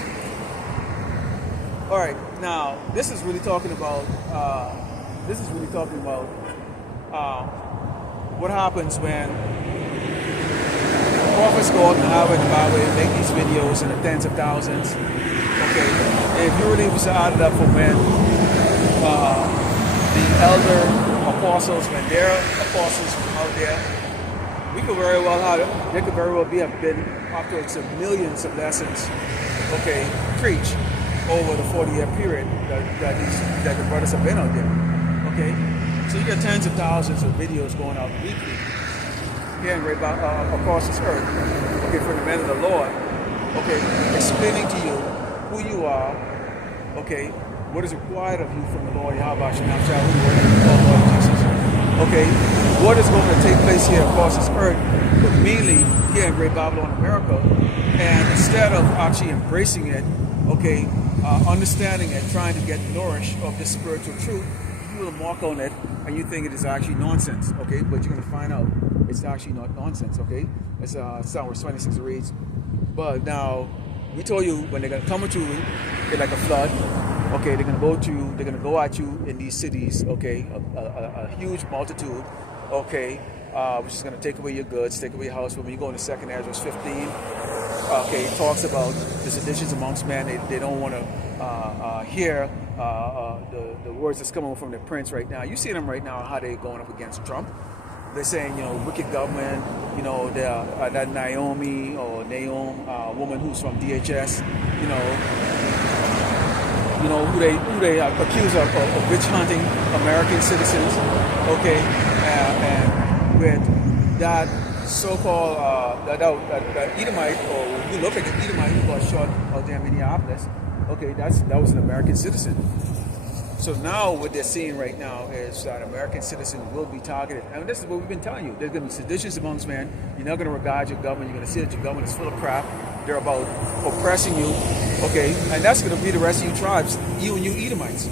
All right, now this is really talking about. What happens when prophets go out on the highway and the byway and make these videos in the tens of thousands. Okay, and if you really was to add it up for when the elder apostles, when their apostles were out there, there could very well have been upwards of millions of lessons, okay, preached over the 40-year period that the brothers have been out there. Okay. So you get tens of thousands of videos going out weekly here and across this earth, okay, from the men of the Lord, okay, explaining to you who you are, okay, what is required of you from the Lord, Yahweh, Shem, Lord Jesus, okay, what is going to take place here across this earth, but mainly here in Great Babylon, America, and instead of actually embracing it, okay, understanding it, trying to get nourished of this spiritual truth, you will mark on it and you think it is actually nonsense, okay? But you're going to find out it's actually not nonsense, okay? It's verse 26 reads, but now we told you when they're going to come at you, they're like a flood, okay? They're going to go at you in these cities, okay? A huge multitude, okay? Which is going to take away your goods, take away your house. When you go into 2nd Ezra 15, okay, it talks about the seditions amongst men. They don't want to hear the words that's coming from the prince right now. You see them right now, how they're going up against Trump. They're saying, wicked government, that Naomi or Naomi, woman who's from DHS, who they accuse of witch hunting American citizens, okay, and with that so-called that Edomite, or we look at the Edomite who got shot out there in Minneapolis. Okay, that was an American citizen. So now what they're seeing right now is that American citizens will be targeted. And this is what we've been telling you. There's going to be seditions amongst men. You're not going to regard your government. You're going to see that your government is full of crap. They're about oppressing you. Okay, and that's going to be the rest of you tribes, you and you Edomites.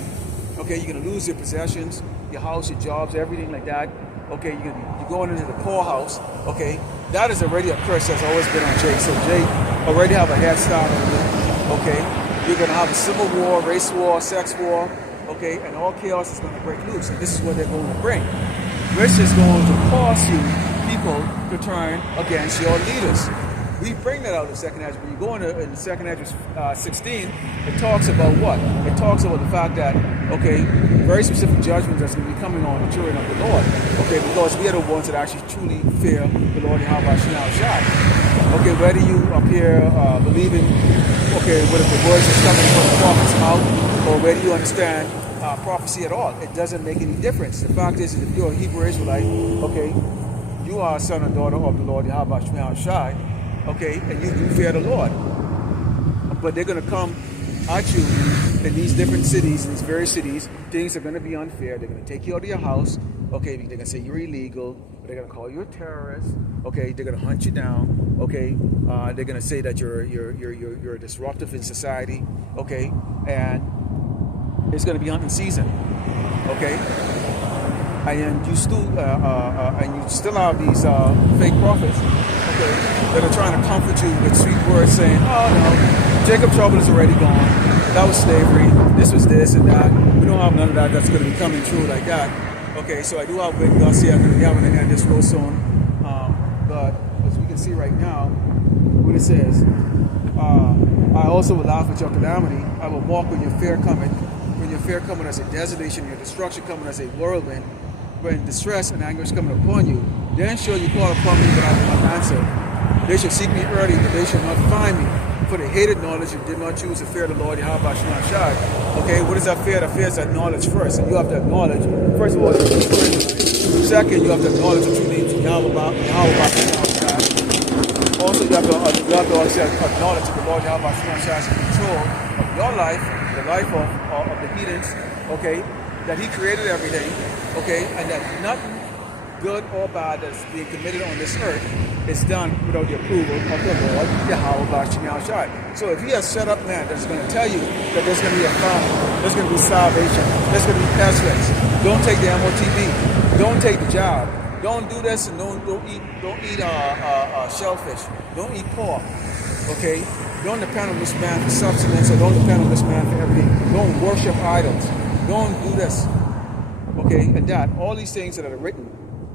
Okay, you're going to lose your possessions, your house, your jobs, everything like that. Okay, you're going into the poorhouse. Okay, that is already a curse that's always been on Jay. So Jay already have a head start on you. Okay, you're going to have a civil war, race war, sex war. Okay, and all chaos is going to break loose, and this is what they're going to bring, which is going to cause you people to turn against your leaders. We bring that out in 2nd Ezra. When you go into in 2nd Ezra 16, it talks about what? It talks about the fact that, okay, very specific judgments that's going to be coming on the children of the Lord. Okay, because we are the ones that actually truly fear the Lord Yahweh Shai. Okay, whether you up here believing, okay, whether the words that's coming from the prophet's mouth, or whether you understand prophecy at all, it doesn't make any difference. The fact is, if you're a Hebrew Israelite, okay, you are a son and daughter of the Lord Yahweh Shai. Okay, and you do fear the Lord. But they're going to come at you in these different cities, in these various cities. Things are going to be unfair. They're going to take you out of your house. Okay, they're going to say you're illegal. They're going to call you a terrorist. Okay, they're going to hunt you down. Okay, they're going to say that you're disruptive in society. Okay, and it's going to be hunting season. Okay, and you still have these fake prophets. Okay, that are trying to comfort you with sweet words saying, oh no, Jacob's trouble is already gone. that was slavery, this was this and that. We don't have none of that that's going to be coming true like that. Okay, so I do have with God say I'm going to be having to end this real soon. But as we can see right now, what it says, I also will laugh at your calamity. I will mock when your fear cometh. When your fear cometh as a desolation, your destruction cometh as a whirlwind. When distress and anguish coming upon you, then shall you call upon me, but I will not answer. They shall seek me early, but they shall not find me. For they hated knowledge and did not choose to fear the Lord Yahweh Shai. Okay, what is that fear? That fear is that knowledge first. And you have to acknowledge, first of all, the true. Second, you have to acknowledge the true names of Yahweh Shai. Also, you have to acknowledge that the Lord Yahweh Shai is in control of your life, the life of the heathens, okay, that he created everything, okay, and that nothing good or bad that's being committed on this earth is done without the approval of the Lord Yahweh Shai. So if he has set up man that's going to tell you that there's going to be a famine, there's going to be salvation, there's going to be pestilence, don't take the MOTB, don't take the job, don't do this, and don't eat shellfish, don't eat pork, okay? Don't depend on this man for substance, or don't depend on this man for everything. Don't worship idols. Don't do this, okay? And that all these things that are written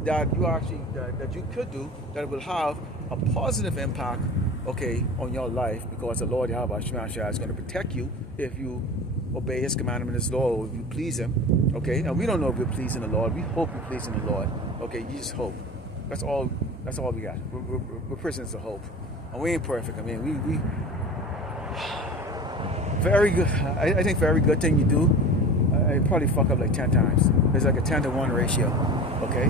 that you actually that you could do that will have a positive impact, okay, on your life, because the Lord Yahweh Shai is going to protect you if you obey His commandment, His law, or if you please Him, okay? And we don't know if we're pleasing the Lord. We hope we're pleasing the Lord, okay? You just hope. That's all. That's all we got. We're prisoners of hope, and we ain't perfect. I mean, we very good. I think for every good thing you do, I probably fuck up like 10 times. It's like a 10-to-1 ratio, okay?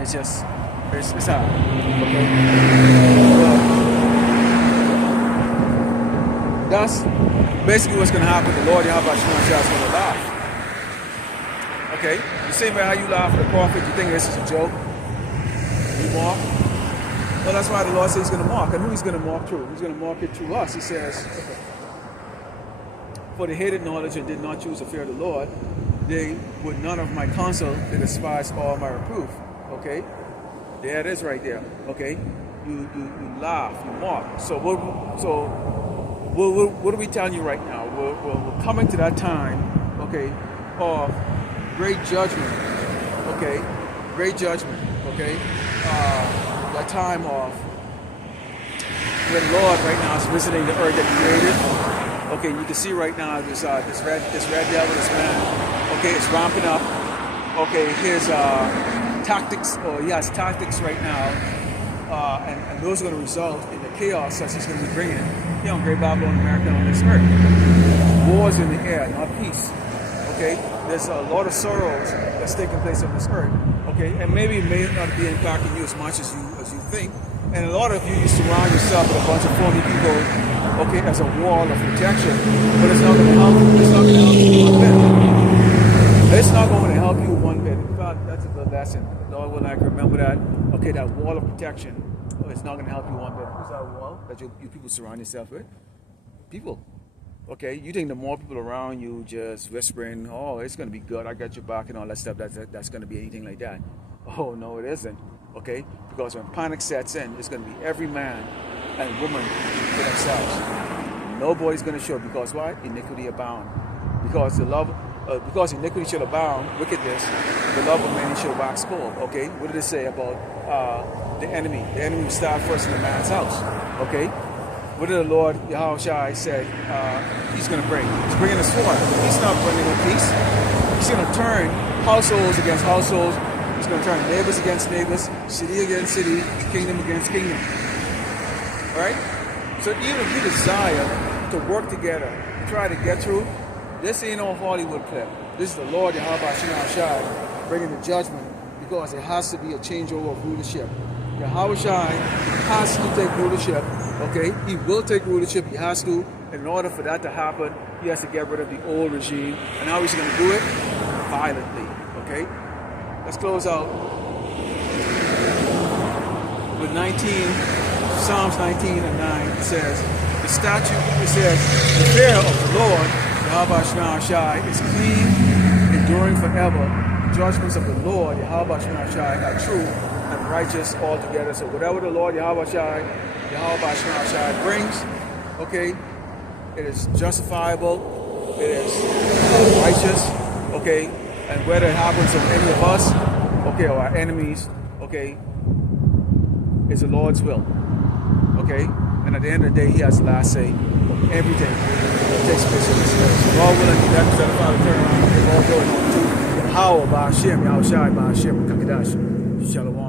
It's just, it's hard, okay? That's basically what's going to happen. The Lord Yahweh Shai is going to laugh, okay? The same way how you laugh at the prophet, you think this is a joke, you mock. Well, that's why the Lord says He's going to mock. And who He's going to mock through? He's going to mock it through us. He says, for they hated knowledge and did not choose to fear the Lord, they would none of my counsel, they despised all my reproof. Okay? There it is right there. Okay? You laugh, you mock. So what are we telling you right now? We're coming to that time, okay, of great judgment. Okay? Great judgment. Okay? That time of when the Lord right now is visiting the earth that He created. Okay, you can see right now this red devil, this man, okay, it's ramping up. Okay, his tactics, or he has tactics right now, and those are going to result in the chaos that he's going to be bringing here on Great Babylon, America, on this earth. Wars in the air, not peace. Okay, there's a lot of sorrows that's taking place on this earth. Okay, and maybe it may not be impacting you as much as you think. And a lot of you surround yourself with a bunch of phony people, okay, as a wall of protection, but it's not going to help you. It's not going to help you one bit. It's not going to help you one bit. In fact, that's a good lesson. The Lord will like remember that. Okay, that wall of protection, it's not going to help you one bit. Who's that wall that you people surround yourself with? People. Okay, you think the more people around you just whispering, oh, it's going to be good, I got your back and all that stuff, that's going to be anything like that. Oh, no, it isn't. Okay, because when panic sets in, it's going to be every man and woman for themselves. Nobody's going to show, because why? Iniquity abound. Because because iniquity shall abound, wickedness, the love of many shall wax cold. Okay, what did it say about the enemy? The enemy will start first in the man's house. Okay, what did the Lord Yahweh Shai said He's going to bring? He's bringing a sword. He's not bringing a peace. He's going to turn households against households. He's going to turn neighbors against neighbors, city against city, kingdom against kingdom. Right? So even if you desire to work together, try to get through, this ain't no Hollywood clip. This is the Lord Yahweh Shai bringing the judgment, because it has to be a changeover of rulership. Yahweh Shai has to take rulership. Okay? He will take rulership. He has to. And in order for that to happen, he has to get rid of the old regime. And how is he going to do it? Violently. Okay? Let's close out with 19, Psalms 19 and 9. It says, the fear of the Lord, Yahweh Shai, is clean, enduring forever. The judgments of the Lord, Yahweh Shai, are true and righteous altogether. So whatever the Lord Yahweh Shai brings, okay, it is justifiable, it is righteous, okay? And whether it happens to any of us, okay, or our enemies, okay, is the Lord's will, okay? And at the end of the day, He has the last say of everything that takes place in this world. So God willing, that the Father turn around and give all glory to Yahweh, Ba'ashem, Yahushai, Ba'ashem, Kakadash, Shalom.